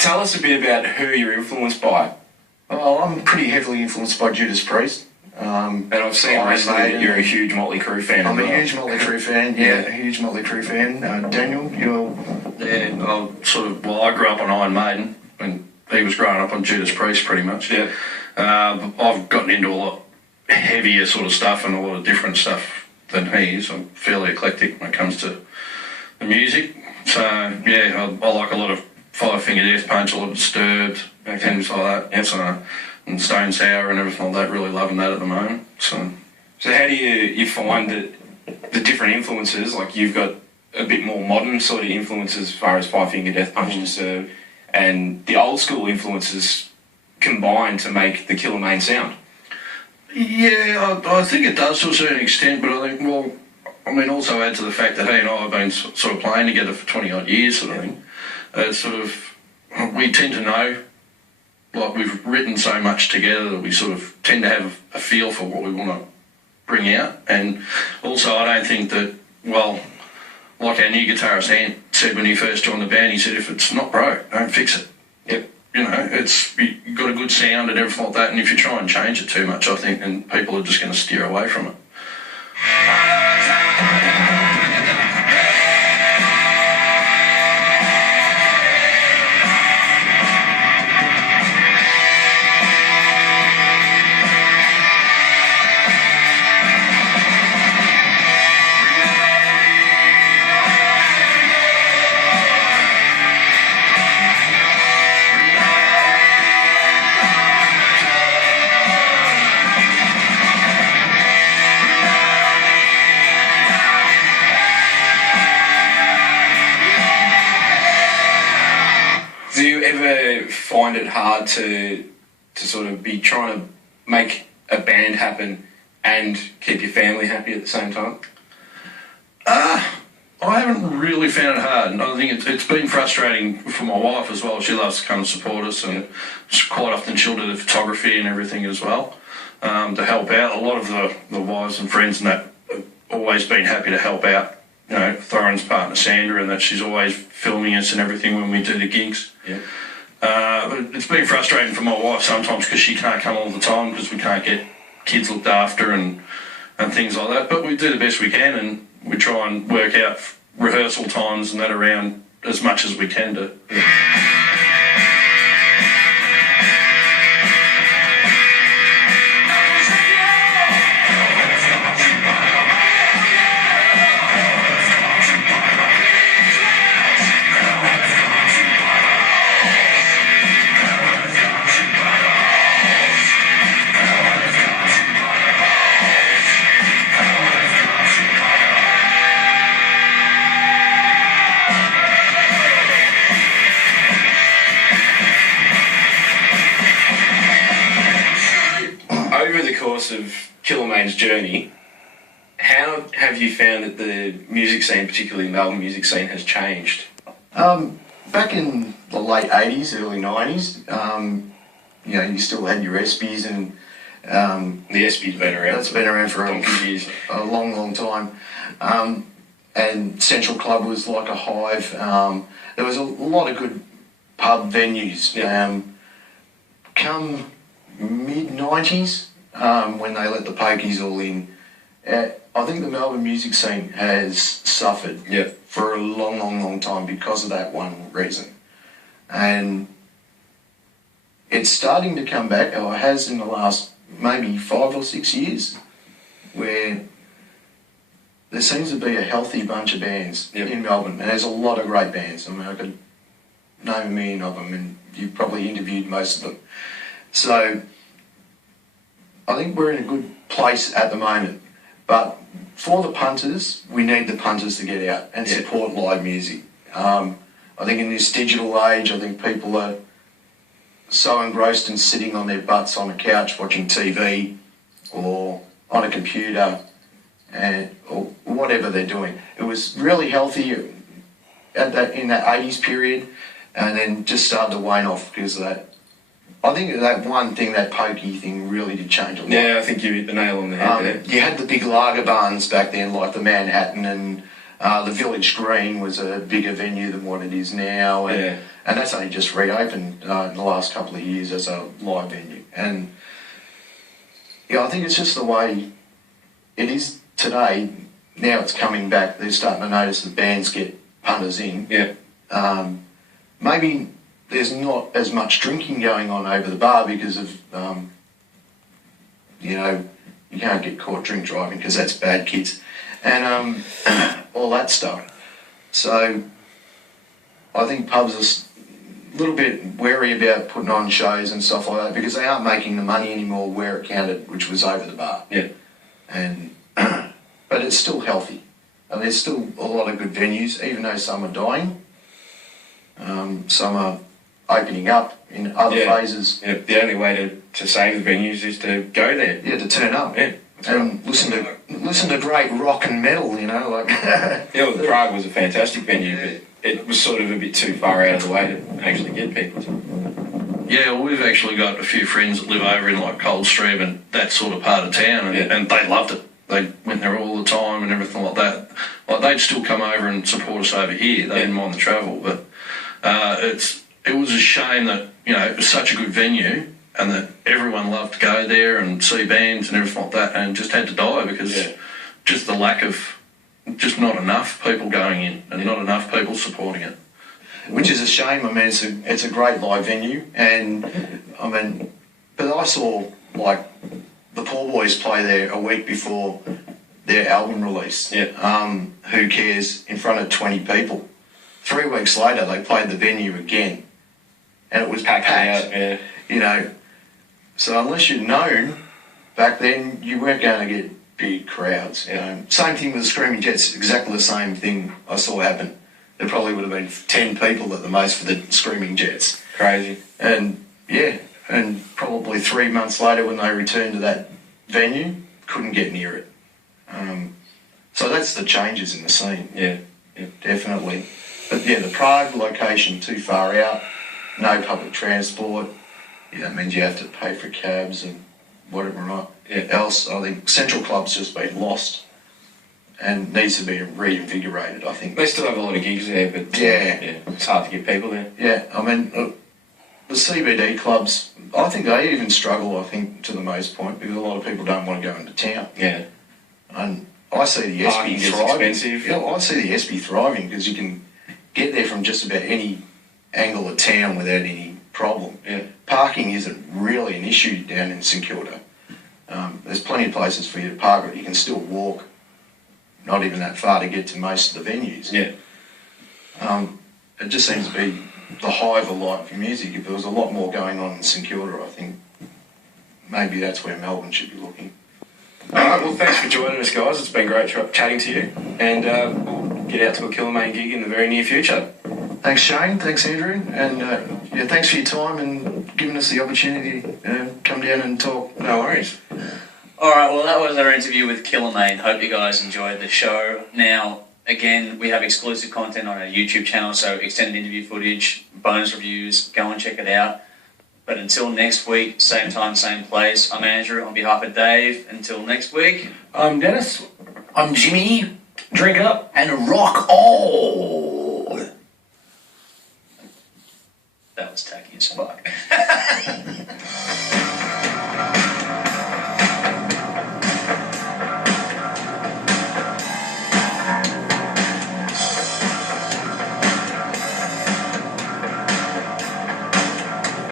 Tell us a bit about who you're influenced by. Well, I'm pretty heavily influenced by Judas Priest. And I've seen recently that you're a huge Motley Crue fan. I'm a huge Motley Crue fan, a huge Motley Crue fan. Daniel, you're... Yeah, I grew up on Iron Maiden, and he was growing up on Judas Priest pretty much. Yeah. I've gotten into a lot heavier sort of stuff and a lot of different stuff than he is. I'm fairly eclectic when it comes to the music. So, yeah, I like a lot of Five Finger Death Punch, a lot of Disturbed, things like that. Yep. So, and Stone Sour and everything like that, really loving that at the moment. So how do you find that the different influences, like you've got a bit more modern sort of influences as far as Five Finger Death Punch and Disturbed, and the old school influences combine to make the Killer Main sound? Yeah, I think it does to a certain extent, but I think, also add to the fact that he and I have been sort of playing together for 20 odd years sort of thing. We tend to know, like we've written so much together that we sort of tend to have a feel for what we want to bring out. And also I don't think that, like our new guitarist Ant said when he first joined the band, he said, if it's not broke, don't fix it. Yep. You've got a good sound and everything like that, and if you try and change it too much, I think then people are just going to steer away from it. Do you ever find it hard to sort of be trying to make a band happen and keep your family happy at the same time? I haven't really found it hard, and I think it's been frustrating for my wife as well. She loves to come and support us, and quite often she'll do the photography and everything as well to help out. A lot of the wives and friends and that have always been happy to help out. You know, Thorin's partner Sandra, and that she's always filming us and everything when we do the gigs. Yeah. It's been frustrating for my wife sometimes because she can't come all the time because we can't get kids looked after and things like that. But we do the best we can, and we try and work out rehearsal times and that around as much as we can do. Over the course of Killer Main's journey, how have you found that the music scene, particularly the Melbourne music scene, has changed? Back in the late 80s, early 90s, you still had your ESPYs and... The ESPY's been around. That's been around for years. A long, long time. And Central Club was like a hive. There was a lot of good pub venues. Yeah. Come mid-90s, when they let the pokies all in, I think the Melbourne music scene has suffered for a long, long, long time because of that one reason. And it's starting to come back, or it has in the last maybe 5 or 6 years, where there seems to be a healthy bunch of bands in Melbourne, and there's a lot of great bands. I mean, I could name a million of them, and you've probably interviewed most of them. So I think we're in a good place at the moment, but for the punters, we need the punters to get out and support live music. I think in this digital age, I think people are so engrossed in sitting on their butts on a couch watching TV or on a computer or whatever they're doing. It was really healthy in that 80s period, and then just started to wane off because of that. I think that one thing, that pokey thing, really did change a lot. Yeah, I think you hit the nail on the head there. You had the big lager barns back then, like the Manhattan and The Village Green was a bigger venue than what it is now, and that's only just reopened in the last couple of years as a live venue. And I think it's just the way it is today. Now it's coming back. They're starting to notice the bands get punters in. Maybe there's not as much drinking going on over the bar because of, you can't get caught drink driving because that's bad, kids, and all that stuff. So I think pubs are a little bit wary about putting on shows and stuff like that because they aren't making the money anymore where it counted, which was over the bar. And but it's still healthy, and there's still a lot of good venues, even though some are dying. Some are opening up in other phases. The only way to save the venues is to go there. To turn up. And listen to great rock and metal, like. The Prague was a fantastic venue, but it was sort of a bit too far out of the way to actually get people to. Yeah, well, we've actually got a few friends that live over in like Coldstream and that sort of part of town, and they loved it. They went there all the time and everything like that. Like they'd still come over and support us over here. They didn't mind the travel, but it was a shame that it was such a good venue and that everyone loved to go there and see bands and everything like that, and just had to die because just the lack of just not enough people going in and not enough people supporting it. Which is a shame. I mean, it's a great live venue, and but I saw like the Poor Boys play there a week before their album release. Who Cares, in front of 20 people. 3 weeks later, they played the venue again, and it was packed out. So unless you'd known back then, you weren't going to get big crowds. Same thing with the Screaming Jets. Exactly the same thing I saw happen. There probably would have been 10 people at the most for the Screaming Jets. Crazy. And probably 3 months later, when they returned to that venue, couldn't get near it. So that's the changes in the scene. Definitely. But the Prague location, too far out, no public transport. That means you have to pay for cabs and whatever not. Else, I think Central Club's just been lost and needs to be reinvigorated, I think. They still have a lot of gigs there, but it's hard to get people there. The CBD clubs, I think they even struggle, to the most point, because a lot of people don't want to go into town. And I see the SB thriving. Expensive. I see the SB thriving because you can get there from just about any angle of town without any problem. Parking isn't really an issue down in St Kilda. There's plenty of places for you to park, but you can still walk not even that far to get to most of the venues. It just seems to be the hive of live music. If there was a lot more going on in St Kilda, I think maybe that's where Melbourne should be looking. Alright, well thanks for joining us guys, it's been great chatting to you, and we'll get out to a Killamane gig in the very near future. Thanks Shane, thanks Andrew, and thanks for your time and giving us the opportunity to come down and talk. No worries. Alright, well that was our interview with Killamane. Hope you guys enjoyed the show. Now, again, we have exclusive content on our YouTube channel, so extended interview footage, bonus reviews, go and check it out. But until next week, same time, same place, I'm Andrew on behalf of Dave. Until next week, I'm Dennis. I'm Jimmy. Drink up and rock on!